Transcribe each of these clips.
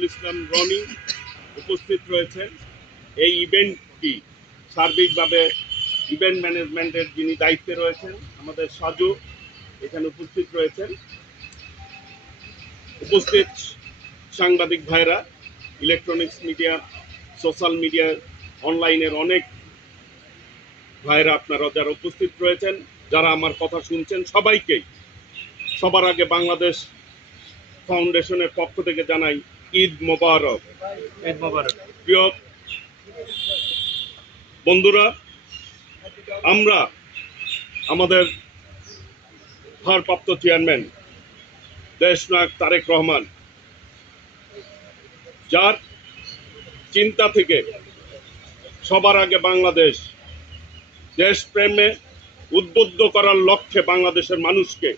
রবিউল ইসলাম রনি উপস্থিত রয়েছেন। এই ইভেন্টটি সার্বিকভাবে ইভেন্ট ম্যানেজমেন্টের যিনি দায়িত্বে রয়েছেন, আমাদের সাজু এখানে উপস্থিত রয়েছেন। উপস্থিত সাংবাদিক ভাইরা ইলেকট্রনিক্স মিডিয়া সোশ্যাল মিডিয়া অনলাইনের অনেক ভাইরা আপনারা যারা উপস্থিত রয়েছেন, যারা আমার কথা শুনছেন সবাইকেই সবার আগে বাংলাদেশ ফাউন্ডেশনের পক্ষ থেকে জানাই ঈদ মোবারক। ঈদ মোবারক। প্রিয় বন্ধুরা আমরা আমাদের ভারপ্রাপ্ত চেয়ারম্যান দেশনায়ক তারেক রহমান যার চিন্তা থেকে সবার আগে বাংলাদেশ দেশপ্রেমে উদ্বুদ্ধ করার লক্ষ্যে বাংলাদেশের মানুষকে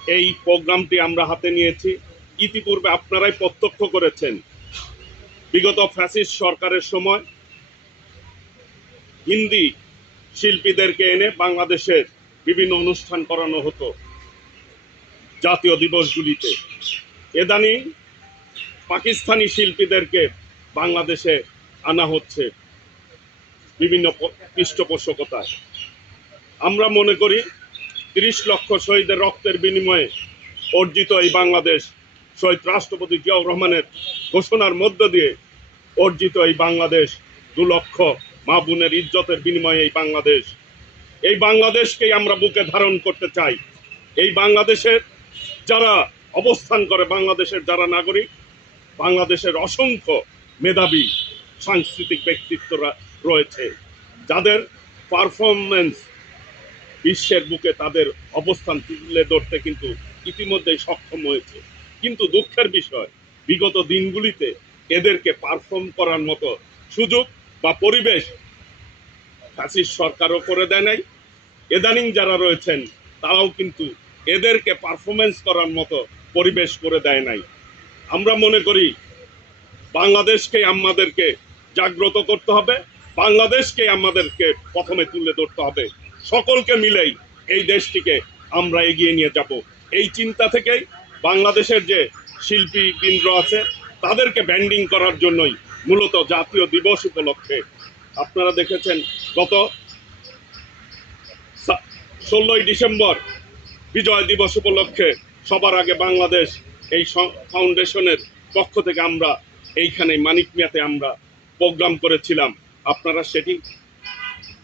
এই প্রোগ্রামটি আমরা হাতে নিয়েছি। ইতিপূর্বে আপনারাই প্রত্যক্ষ করেছেন। বিগত ফ্যাসিস্ট সরকারের সময় হিন্দি শিল্পীদেরকে এনে বাংলাদেশের বিভিন্ন অনুষ্ঠান করানো হতো জাতীয় দিবসগুলিতে। এদানি পাকিস্তানি শিল্পীদেরকে বাংলাদেশে আনা হচ্ছে বিভিন্ন পৃষ্ঠপোষকতায়। আমরা মনে করি, তিরিশ লক্ষ শহীদের রক্তের বিনিময়ে অর্জিত এই বাংলাদেশ শহীদ রাষ্ট্রপতি জিয়াউর রহমানের ঘোষণার মধ্য দিয়ে অর্জিত এই বাংলাদেশ দু লক্ষ মা বোনের ইজ্জতের বিনিময়ে এই বাংলাদেশ। এই বাংলাদেশকেই আমরা বুকে ধারণ করতে চাই। এই বাংলাদেশের যারা অবস্থান করে, বাংলাদেশের যারা নাগরিক, বাংলাদেশের অসংখ্য মেধাবী, সাংস্কৃতিক ব্যক্তিত্বরা রয়েছে। যাদের পারফরমেন্স বিশ্বের বুকে তাদের অবস্থান তুলে ধরতে কিন্তু ইতিমধ্যেই সক্ষম হয়েছে। কিন্তু দুঃখের বিষয়, বিগত দিনগুলিতে এদেরকে পারফর্ম করার মতো সুযোগ বা পরিবেশ ফ্যাসিস সরকারও করে দেয় নাই। এদানিং যারা রয়েছেন, তারাও কিন্তু এদেরকে পারফরমেন্স করার মতো পরিবেশ করে দেয় নাই। আমরা মনে করি, বাংলাদেশকে আমাদেরকে জাগ্রত করতে হবে, বাংলাদেশকে আমাদেরকে প্রথমে তুলে ধরতে হবে। সকলকে মিলেই এই দেশটিকে আমরা এগিয়ে নিয়ে যাব। এই চিন্তা থেকেই বাংলাদেশের যে শিল্পী কেন্দ্র আছে, তাদেরকে ব্যান্ডিং করার জন্যই মূলত জাতীয় দিবস উপলক্ষে আপনারা দেখেছেন গত ষোলোই ডিসেম্বর বিজয় দিবস উপলক্ষে সবার আগে বাংলাদেশ এই ফাউন্ডেশনের পক্ষ থেকে আমরা এইখানে মানিক মিয়াতে আমরা প্রোগ্রাম করেছিলাম। আপনারা সেটি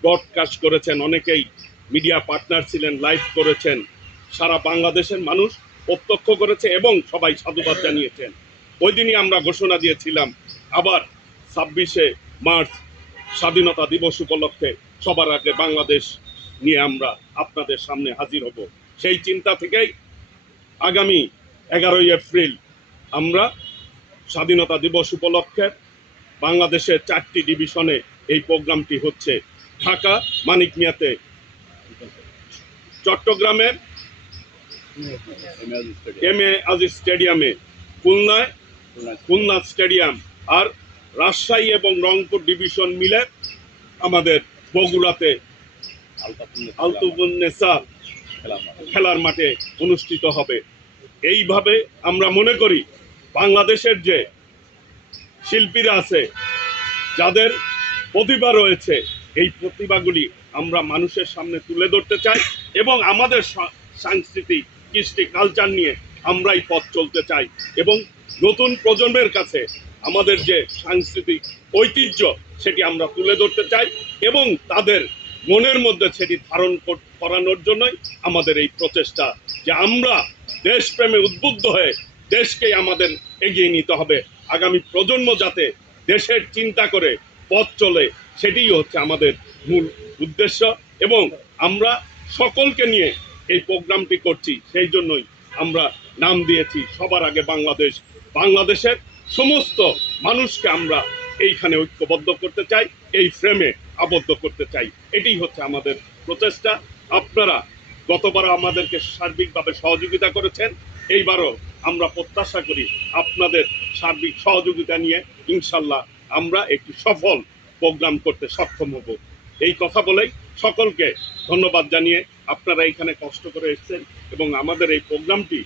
ব্রডকাস্ট করেছেন, অনেকেই মিডিয়া পার্টনার ছিলেন লাইভ করেছেন। সারা বাংলাদেশের মানুষ প্রত্যক্ষ করেছে এবং সবাই সাধুবাদ জানিয়েছেন। ওই দিনই আমরা ঘোষণা দিয়েছিলাম, আবার ছাব্বিশে মার্চ স্বাধীনতা দিবস উপলক্ষে সবার আগে বাংলাদেশ নিয়ে আমরা আপনাদের সামনে হাজির হব। সেই চিন্তা থেকেই আগামী এগারোই এপ্রিল আমরা স্বাধীনতা দিবস উপলক্ষে বাংলাদেশের চারটি ডিভিশনে এই প্রোগ্রামটি হচ্ছে ঢাকা, মানিক মিয়াতে চট্টগ্রামের এম এ আজিজ স্টেডিয়ামে খুলনায় খুলনা স্টেডিয়াম আর রাজশাহী এবং রংপুর ডিভিশন মিলে আমাদের বগুড়াতে আলতুবুন্নেসা খেলার মাঠে অনুষ্ঠিত হবে। এইভাবে আমরা মনে করি বাংলাদেশের যে শিল্পীরা আছে যাদের প্রতিভা রয়েছে এই প্রতিভাগুলি আমরা মানুষের সামনে তুলে ধরতে চাই এবং আমাদের সাংস্কৃতিক কৃষ্টি কালচার নিয়ে আমরাই পথ চলতে চাই এবং নতুন প্রজন্মের কাছে আমাদের যে সাংস্কৃতিক ঐতিহ্য সেটি আমরা তুলে ধরতে চাই এবং তাদের মনের মধ্যে সেটি ধারণ কর- করানোর জন্যই আমাদের এই প্রচেষ্টা যে আমরা দেশপ্রেমে উদ্বুদ্ধ হয়ে দেশকেই আমাদের এগিয়ে নিতে হবে। আগামী প্রজন্ম যাতে দেশের চিন্তা করে পথ চলে, সেটিই হচ্ছে আমাদের মূল উদ্দেশ্য এবং আমরা সকলকে নিয়ে এই প্রোগ্রামটি করছি, সেই জন্যই আমরা নাম দিয়েছি সবার আগে বাংলাদেশ। বাংলাদেশের সমস্ত মানুষকে আমরা এইখানে ঐক্যবদ্ধ করতে চাই, এই ফ্রেমে আবদ্ধ করতে চাই। এটি হচ্ছে আমাদের প্রচেষ্টা। আপনারা গতবার আমাদেরকে সার্বিকভাবে সহযোগিতা করেছেন, এইবারও আমরা প্রত্যাশা করি আপনাদের সার্বিক সহযোগিতা নিয়ে ইনশাল্লাহ আমরা একটি সফল প্রোগ্রাম করতে সক্ষম হব। এই কথা বলেই সকলকে ধন্যবাদ জানিয়ে আপনারা এখানে কষ্ট করে এসেছেন এবং আমাদের এই প্রোগ্রামটি